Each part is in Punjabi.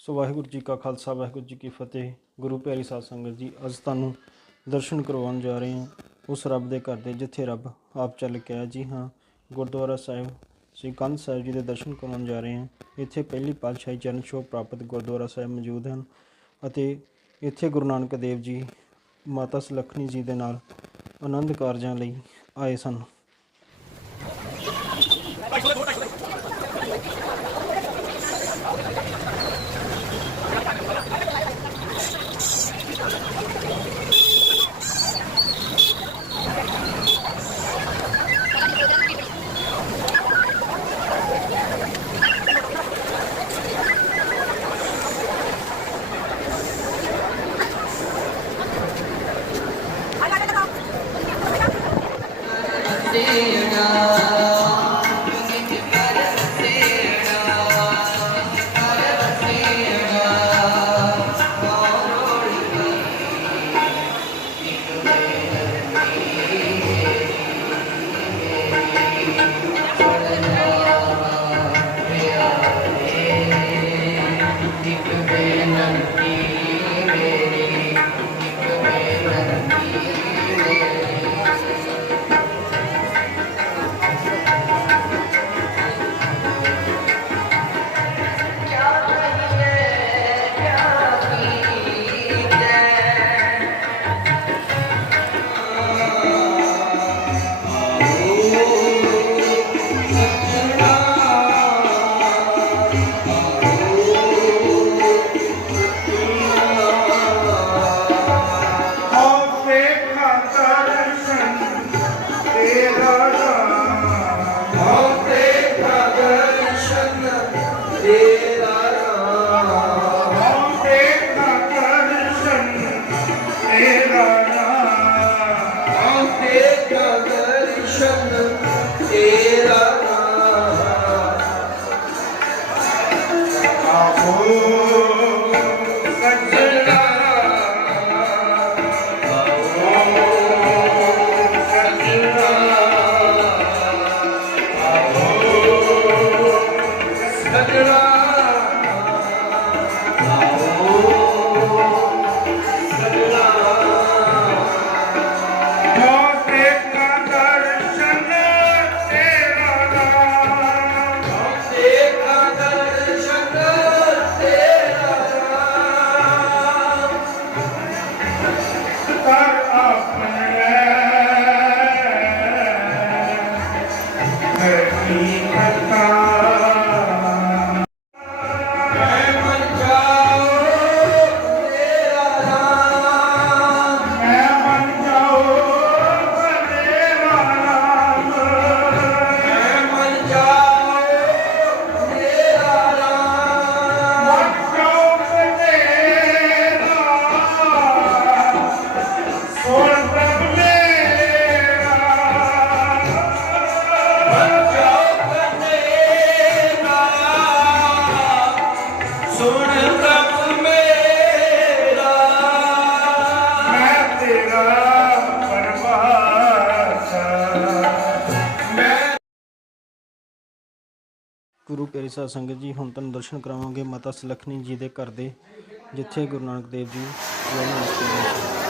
ਸੋ ਵਾਹਿਗੁਰੂ ਜੀ ਕਾ ਖਾਲਸਾ, ਵਾਹਿਗੁਰੂ ਜੀ ਕੀ ਫਤਿਹ। ਗੁਰੂ ਪਿਆਰੀ ਸਾਧ ਸੰਗਤ ਜੀ, ਅੱਜ ਤੁਹਾਨੂੰ ਦਰਸ਼ਨ ਕਰਵਾਉਣ ਜਾ ਰਹੇ ਹਾਂ ਉਸ ਰੱਬ ਦੇ ਘਰ ਦੇ, ਜਿੱਥੇ ਰੱਬ ਆਪ ਚੱਲ ਕੇ ਆਇਆ। ਜੀ ਹਾਂ, ਗੁਰਦੁਆਰਾ ਸਾਹਿਬ, ਸ੍ਰੀ ਕੰਧ ਸਾਹਿਬ ਜੀ ਦੇ ਦਰਸ਼ਨ ਕਰਵਾਉਣ ਜਾ ਰਹੇ ਹਾਂ। ਇੱਥੇ ਪਹਿਲੀ ਪਾਤਸ਼ਾਹੀ ਚਰਨ ਛੋਹ ਪ੍ਰਾਪਤ ਗੁਰਦੁਆਰਾ ਸਾਹਿਬ ਮੌਜੂਦ ਹਨ ਅਤੇ ਇੱਥੇ ਗੁਰੂ ਨਾਨਕ ਦੇਵ ਜੀ, ਮਾਤਾ ਸੁਲੱਖਣੀ ਜੀ ਦੇ ਨਾਲ ਆਨੰਦ ਕਾਰਜਾਂ ਲਈ ਆਏ ਸਨ। treadmill. Pai, Pai. ਗੁਰੂ ਪਿਆਰੀ ਸਾਧ ਸੰਗਤ ਜੀ, ਹੁਣ ਤੁਹਾਨੂੰ ਦਰਸ਼ਨ ਕਰਾਵਾਂਗੇ ਮਾਤਾ ਸੁਲੱਖਣੀ ਜੀ ਦੇ ਘਰ ਦੇ, ਜਿੱਥੇ ਗੁਰੂ ਨਾਨਕ ਦੇਵ ਜੀ ਜਨਮ ਅਸ਼ਟਮੀ ਸੀ।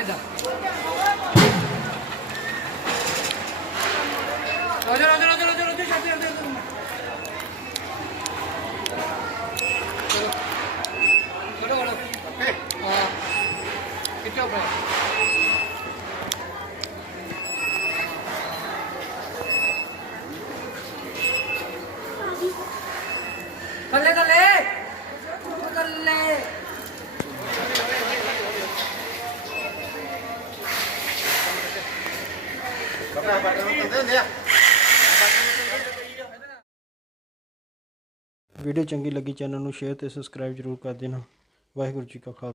아니다. 어디로 어디로 어디로 어디로 어디로 어디로 어디로 그래 그래. 그래 아 이쪽으로. ਵੀਡੀਓ ਚੰਗੀ ਲੱਗੀ, ਚੈਨਲ ਨੂੰ ਸ਼ੇਅਰ ਤੇ ਸਬਸਕ੍ਰਾਈਬ ਜ਼ਰੂਰ ਕਰ ਦੇਣਾ। ਵਾਹਿਗੁਰੂ ਜੀ ਕਾ ਖਾਲਸਾ।